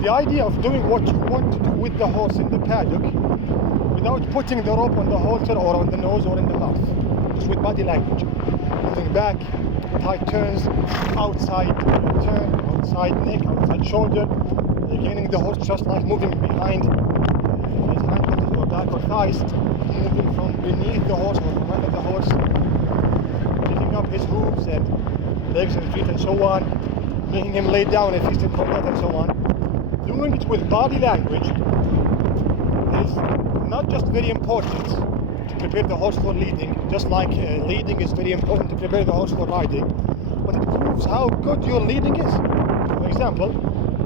the idea of doing what you want to do with the horse in the paddock without putting the rope on the halter or on the nose or in the mouth, just with body language, moving back, tight turns, outside turn, outside neck, outside shoulder, gaining the horse just like moving behind his hindquarters or back or thighs, moving from beneath the horse or from under the horse, picking up his hooves and legs and feet and so on, making him lay down if he's still caught and so on. Doing it with body language is not just very important to prepare the horse for leading, just like leading is very important to prepare the horse for riding, but it proves how good your leading is. For example,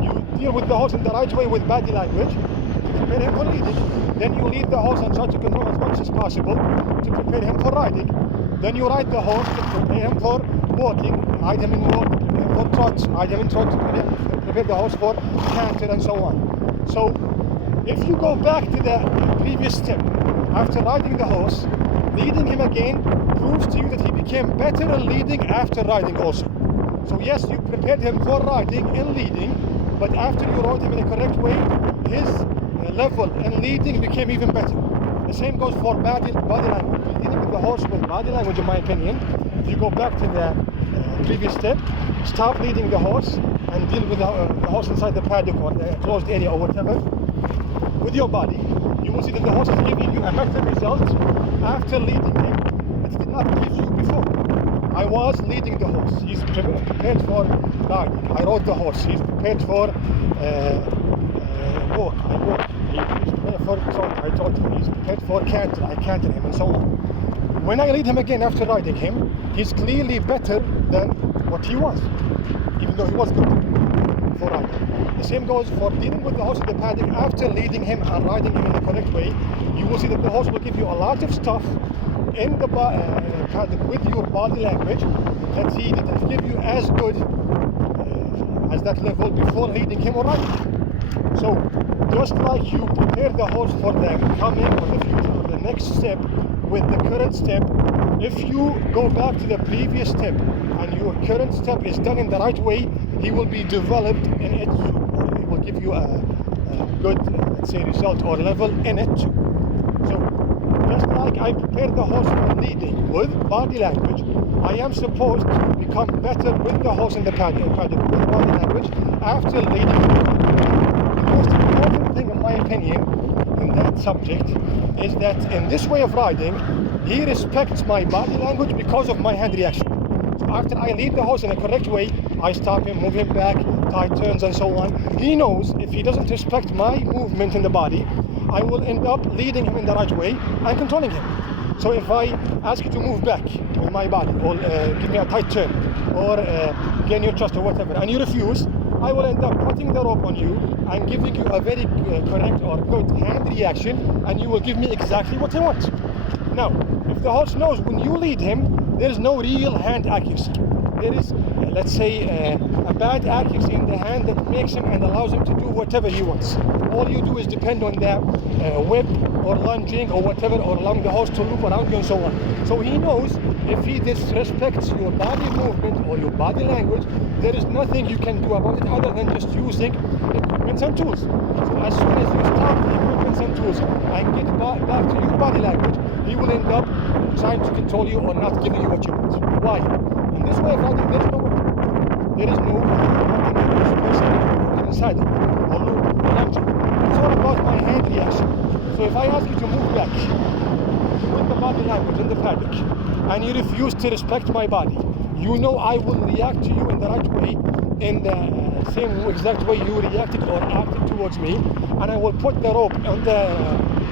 you deal with the horse in the right way with body language to prepare him for leading. Then you lead the horse and try to control as much as possible to prepare him for riding. Then you ride the horse to prepare him for walking, ride him in walk, prepare him for trot, ride him in trot, to prepare the horse for canter and so on. So if you go back to the previous step, after riding the horse, leading him again proves to you that he became better at leading after riding also. So yes, you prepared him for riding and leading, but after you rode him in a correct way, his level and leading became even better. The same goes for body language. Leading with the horse with body language, in my opinion, if you go back to the previous step, stop leading the horse and deal with the horse inside the paddock or the closed area or whatever with your body, you will see that the horse is giving you a better result after leading him that he did not give you before. I was leading the horse. He's prepared for riding. I rode the horse. He's prepared for walk. I walked. He's prepared for trot. I trotted him. He's prepared for canter. I cantered him and so on. When I lead him again after riding him, he's clearly better than what he was, even though he was good for riding. The same goes for dealing with the horse in the paddock after leading him and riding him in the correct way. You will see that the horse will give you a lot of stuff in the paddock with your body language that he didn't give you as good as that level before leading him or riding him. So just like you prepare the horse for the coming or the future or the next step with the current step, if you go back to the previous step and your current step is done in the right way, he will be developed in it, or he will give you a good, let's say, result or level in it too. So just like I prepare the horse for leading with body language, I am supposed to become better with the horse in the paddock with body language after leading him. The most important thing, in my opinion, in that subject is that in this way of riding, he respects my body language because of my hand reaction. So after I lead the horse in a correct way, I stop him, move him back, tight turns and so on. He knows if he doesn't respect my movement in the body, I will end up leading him in the right way and controlling him. So if I ask you to move back with my body or give me a tight turn or gain your trust or whatever, and you refuse, I will end up putting the rope on you and giving you a very correct or good hand reaction, and you will give me exactly what I want. Now, if the horse knows when you lead him, there is no real hand accuracy. There is, let's say, a bad accuracy in the hand that makes him and allows him to do whatever he wants. All you do is depend on the whip or lunging or whatever, or allowing the horse to loop around you and so on. So he knows if he disrespects your body movement or your body language, there is nothing you can do about it other than just using equipment and tools. So as soon as you stop the equipment and tools and get back to your body language, he will end up trying to control you or not giving you what you want. Why? In this way of riding, there is no weapon. There is no person inside it, or no lunging. It's all about my hand reaction. So if I ask you to move back with the body language in the paddock, and you refuse to respect my body, you know I will react to you in the right way, in the same exact way you reacted or acted towards me, and I will put the rope on the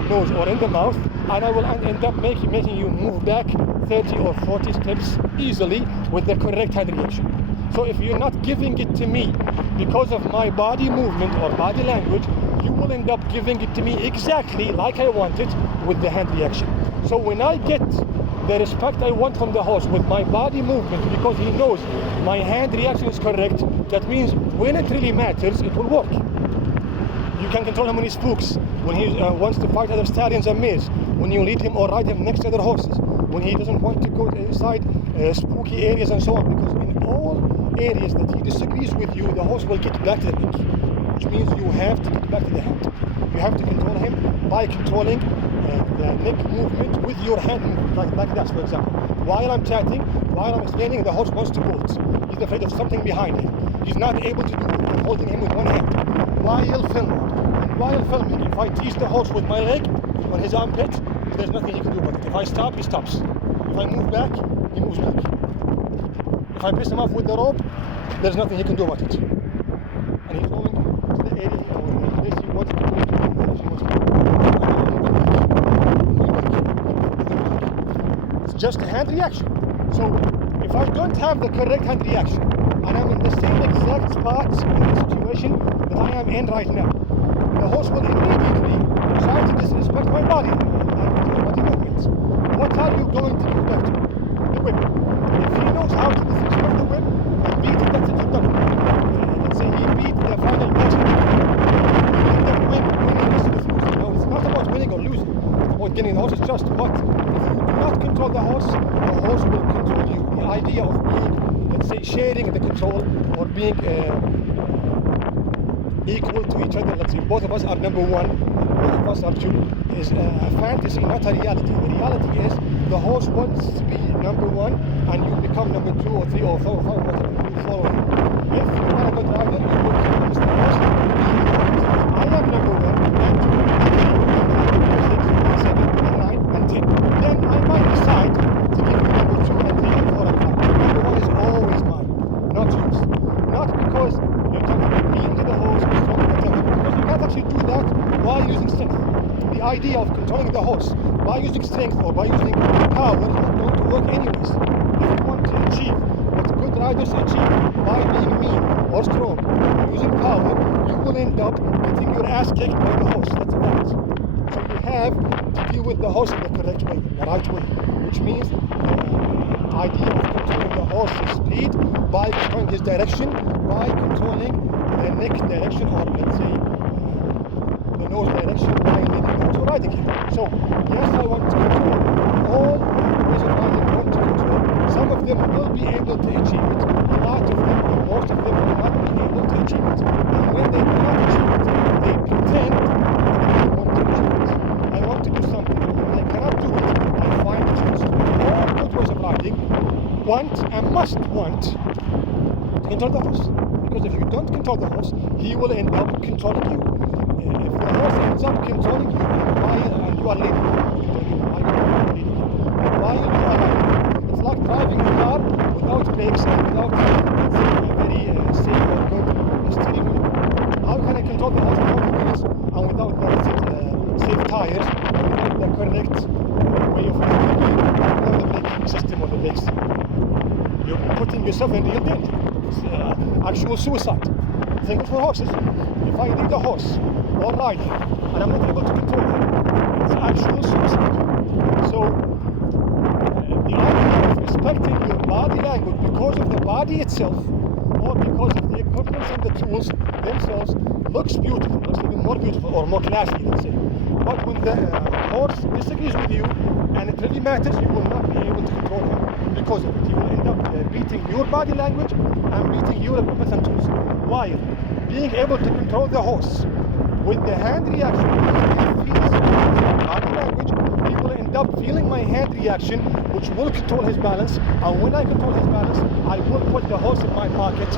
nose or in the mouth, and I will end up making you move back 30 or 40 steps easily with the correct hand reaction. So if you're not giving it to me because of my body movement or body language, you will end up giving it to me exactly like I want it with the hand reaction. So when I get the respect I want from the horse with my body movement because he knows my hand reaction is correct, that means when it really matters, it will work. You can control him when he spooks, when he wants to fight other stallions and mares, when you lead him or ride him next to other horses, when he doesn't want to go inside spooky areas and so on, because in all areas that he disagrees with you, the horse will get back to the neck. which means you have to get back to the hand. You have to control him by controlling the neck movement with your hand movement, like that, for example. While I'm chatting, while I'm explaining, the horse wants to bolt. He's afraid of something behind him. He's not able to do it. I'm holding him with one hand. While filming, and while filming, if I tease the horse with my leg on his armpit, there's nothing he can do about it. If I stop, he stops. If I move back, he moves back. If I piss him off with the rope, there's nothing he can do about it. And he's going to the area or the place he wants to go to. It's just a hand reaction. So if I don't have the correct hand reaction, and I'm in the same exact spot in the situation that I am in right now, the horse will immediately try to disrespect my body and body movements. What are you going to do better? The whip. If he knows how to disrespect the whip and beat it, that's it, you're done. Let's say he beat the final person. You can winning is losing. No, it's not about winning or losing. It's about getting the horse's trust. But if you do not control the horse will control you. The idea of being, let's say, sharing the control or being equal to each other, let's say both of us are number one, both of us are two, is a fantasy, not a reality. The reality is the horse wants to be number one and you become number two or three or four or five, whatever, you follow him. If you want to go driver, you will become the horse. I am number one and two and three and 6 and 7 and 9 and 10. Then I might decide to give you number two and three and four and five. Number one is always mine, not yours. Not because you're talking mean to the horse or strong or whatever, because you can't actually do that while using strength. The idea of controlling the horse by using strength or by using power is not going to work anyways. If you want to achieve what good riders achieve by being mean or strong, using power, you will end up getting your ass kicked by the horse. That's a fact. So you have to deal with the horse in the correct way, the right way, which means the idea of controlling the horse's speed by controlling his direction, by controlling the neck direction, or let's say the nose direction, by leading the horse or riding him. So yes, I want to control all ways of riding. I want to control. Some of them will be able to achieve it. A lot of them, or most of them, will not be able to achieve it. And when they do not achieve it, they pretend that they want to achieve it. I want to do something, and when I cannot do it, I find just all good ways of riding. Want and must want to control the horse, because if you don't control the horse, he will end up controlling you. If the horse ends up controlling you and you are leading, while you are riding, it's like driving a car without brakes and without let's say, a very safe or good steering wheel. How can I control the horse without the wheels and without the safe tires and without the correct way of moving, without the braking system or the brakes? You're putting yourself in real danger. It's actual suicide. The thing is for horses, if I lead a horse or ride him and I'm not able to control him, it's actual suicide. So the idea of respecting your body language because of the body itself or because of the equipment and the tools themselves looks beautiful, looks even more beautiful or more classy, let's say. But when the horse disagrees with you and it really matters, you will not be able to control him because of it. He will end up beating your body language and beating your equipment and tools. While being able to control the horse with the hand reaction, if he is body language, he will end up feeling my hand reaction, which will control his balance. And when I control his balance, I will put the horse in my pocket